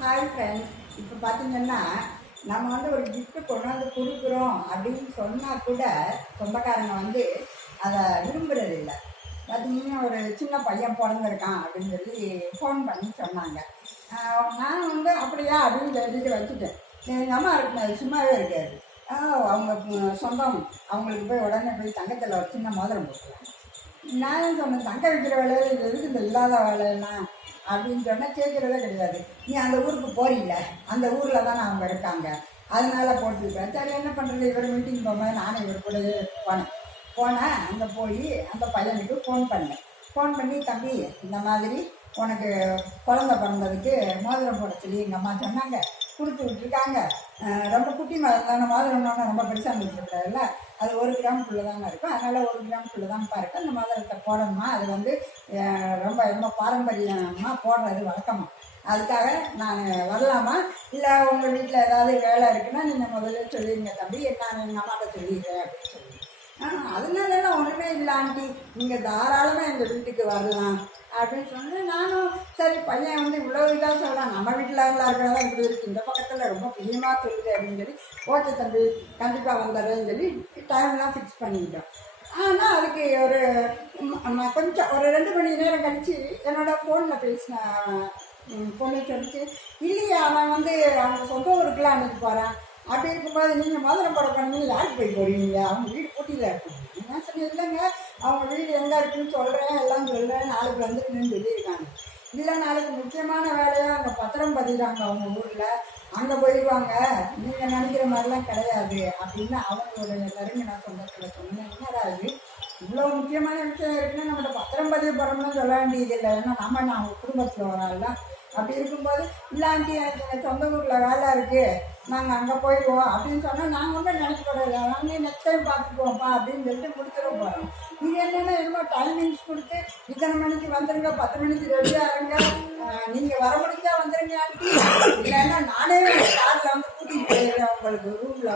Hi friends. இப்போ பார்த்தீங்கன்னா நம்ம ஒரு கிஃப்ட்டு கொண்டாந்து கொடுக்குறோம் அப்படின்னு சொன்னால் கூட சொந்தக்காரங்க அதை விரும்புறதில்ல. பார்த்தீங்கன்னா ஒரு சின்ன பையன் பிறந்திருக்கான் அப்படின்னு சொல்லி ஃபோன் பண்ணி சொன்னாங்க. நான் அப்படியா அப்படின்னு கேட்டுட்டு வச்சுட்டேன். எங்கள் அம்மா இருக்கு சும்மாவே இருக்காது. அவங்க சொந்தம் அவங்களுக்கு போய் உடனே போய் தங்கத்தில் ஒரு சின்ன மோதிரம் போட்டுருவாங்க. நான் சொன்னேன், தங்க வைக்கிற வேலையில் இது எதுக்கு இந்த இல்லாத வேலையெல்லாம் அப்படின்னு சொன்னால் கேட்குறதே கிடையாது. நீ அந்த ஊருக்கு போறீங்க, அந்த ஊரில் தானே அவங்க இருக்காங்க, அதனால போட்டுருக்கேன். சரி என்ன பண்ணுறது, இவர் மீட்டிங் போகும்போது நானும் இவர் கூட போனேன். அங்கே போய் அந்த பையனுக்கு ஃபோன் பண்ணி தம்பி இந்த மாதிரி உனக்கு குழந்தை பிறந்ததுக்கு மோதிரம் போட சொல்லி எங்கள் அம்மா சொன்னாங்க, கொடுத்து விட்டுருக்காங்க. ரொம்ப குட்டி மோதிரம் மோதிரம்னா ரொம்ப பெருசாக வச்சுருக்காருல்ல, அது 1 கிராமுக்குள்ளே தானே இருக்கும், அதனால் 1 கிராமுக்குள்ளே தான்ப்பா இருக்குது, அந்த மோதிரத்தை போடணுமா, அது ரொம்ப பாரம்பரியமாக போடுறது வழக்கமாக, அதுக்காக நான் வரலாமா, இல்லை உங்கள் வீட்டில் ஏதாவது வேலை இருக்குன்னா நீங்கள் முதல்ல சொல்லிடுங்க தம்பி, நான் எங்கள் அம்மாட்ட சொல்லிடுறேன் அப்படின்னு சொல்லி. அதனாலலாம் ஒன்றுமே இல்லை ஆண்டி, நீங்கள் தாராளமாக எங்கள் வீட்டுக்கு வரலாம் அப்படின்னு சொன்னேன். நானும் சரி பையன் இவ்வளோ இதாக சொல்கிறான், நம்ம வீட்டில் இருக்கிறதா இப்படி இருக்குது, இந்த பக்கத்தில் ரொம்ப பிரியமாக சொல்லுது அப்படின்னு சொல்லி, ஓகே தம்பி கண்டிப்பாக வந்துடுறேன்னு சொல்லி டைம்லாம் ஃபிக்ஸ் பண்ணிக்கிட்டோம். ஆனால் அதுக்கு கொஞ்சம் ஒரு 2 மணி நேரம் கழித்து என்னோடய ஃபோனில் பேசின பொண்ணு சொல்லிச்சு, இல்லையா அவன் அவங்க சொந்த ஊருக்குலாம் அன்றைக்கி போகிறான், அப்படி இருக்கும்போது நீங்கள் மோதிரம் போட போனீங்கன்னு யாருக்கு போய் போடுவீங்க, அவங்க வீடு போட்டியில் இருக்கும். நான் சொன்னேன், இல்லைங்க அவங்க வீடு எங்கே இருக்குன்னு சொல்கிறேன், எல்லாம் சொல்கிறேன், நாளைக்கு வந்துருக்குன்னு சொல்லியிருக்காங்க. இல்லை நாளைக்கு முக்கியமான வேலையாக அங்கே பத்திரம் பதிகிறாங்க அவங்க ஊரில், அங்கே போயிடுவாங்க, நீங்கள் நினைக்கிற மாதிரிலாம் கிடையாது அப்படின்னு அவங்களோட நெருங்கின சொந்தத்தில் சொன்னேன். என்னடா இது இவ்வளோ முக்கியமான விஷயம் இருக்குன்னா நம்மகிட்ட பத்திரம் பதிவு போகிறோம்னு சொல்ல வேண்டியதில்லை, ஏன்னா நான் அவங்க குடும்பத்தில் வரால. அப்படி இருக்கும்போது இல்லாண்டி எனக்கு எங்கள் சொந்த ஊரில் வேலை இருக்குது, நாங்கள் அங்கே போயிடுவோம் அப்படின்னு சொன்னால் நாங்கள் நினைக்கக்கூடாது, நாங்கள் நெக்ஸ்ட் டைம் பார்த்துக்குவோம்ப்பா அப்படின்னு சொல்லிட்டு கொடுத்துட போகிறோம். இது என்னென்னா என்னமோ டைமிங்ஸ் கொடுத்து இத்தனை மணிக்கு வந்துடுங்க, 10 மணிக்கு ரெடியாக இருங்க, நீங்கள் வர முடிஞ்சா வந்துடுங்க ஆண்டி, இல்லைன்னா நானே காரில் கூட்டிகிட்டு போயிடுறேன் உங்களுக்கு ரூமில்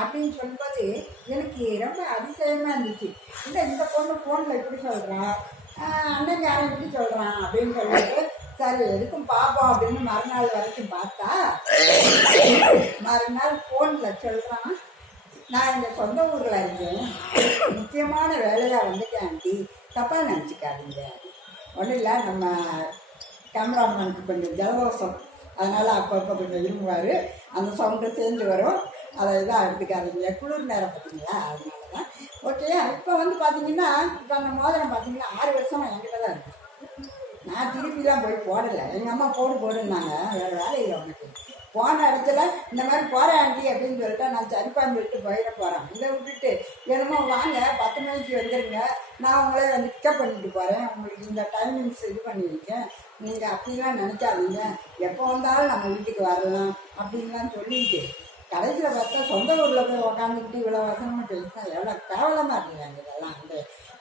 அப்படின்னு சொல்லும்போது எனக்கு ரொம்ப அதிசயமாக இருந்துச்சு. இல்லை இந்த பொண்ணு ஃபோனில் எப்படி சொல்கிறான், அன்னைக்கு யாரும் எப்படி சொல்கிறான் அப்படின்னு சொல்லிட்டு சரி எதுக்கும் பார்ப்போம் அப்படின்னு மறுநாள் வரைக்கும் பார்த்தா மறுநாள் ஃபோனில் சொல்கிறான், நான் எங்கள் சொந்த ஊரில் இருக்கேன், முக்கியமான வேலையாக வந்துட்டேன் ஆண்டி, தப்பாக நினச்சிக்காதீங்க. ஒன்றும் இல்லை, நம்ம கேமராமேனுக்கு கொஞ்சம் ஜலதோஷம், அதனால் அப்பப்போ கொஞ்சம் இருமுவார், அந்த சவுண்டை சேர்ந்து வரும், அதை இதாக எடுத்துக்காதீங்க, குளிர் நேரம் பார்த்தீங்களா, அதனால தான். ஓகே. இப்போ பார்த்தீங்கன்னா இப்போ அந்த மோதிரம் பார்த்தீங்கன்னா 6 வருஷமாக என்கிட்ட தான் இருக்குது. நான் திருப்பிலாம் போய் போடலை, எங்கள் அம்மா போடுன்னாங்க, வேறு வேலை இல்லை உனக்கு, போன இடத்துல இந்த மாதிரி போகிறேன் ஆண்டி அப்படின்னு சொல்லிட்டு நான் சரிப்பான்னு சொல்லிட்டு போயிட போகிறேன். இதை விட்டுட்டு என்னமோ வாங்க 10 மணிக்கு வந்துடுங்க, நான் உங்களே பிக்கப் பண்ணிட்டு போகிறேன், உங்களுக்கு இந்த டைமிங்ஸ் இது பண்ணியிருக்கேன், நீங்கள் அப்படிலாம் நினைக்காதீங்க, எப்போ வந்தாலும் நம்ம வீட்டுக்கு வரலாம் அப்படின்லாம் சொல்லிட்டு கடைசியில் பார்த்தா சொந்த ஊரில் போய் உக்காந்துக்கிட்டு இவ்வளோ வசனமாக பேசினா எவ்வளோ கேவலமாக இருக்குங்க. இதெல்லாம்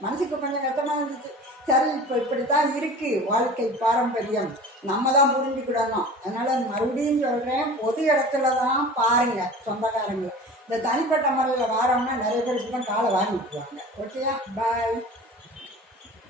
மனசுக்கு கொஞ்சம் கஷ்டமாக இருந்துச்சு. சரி இப்போ இப்படி தான் இருக்குது வாழ்க்கை பாரம்பரியம், நம்ம தான் புரிஞ்சுக்கிடணும். அதனால் மறுபடியும் சொல்கிறேன், பொது இடத்துல தான் பாருங்கள் சொந்தக்காரங்களை. இந்த தனிப்பட்ட முறையில் வாரோம்னா நிறைய பேருக்கு தான் காலை வாங்கிக்குவாங்க. ஓகேயா, பாய்.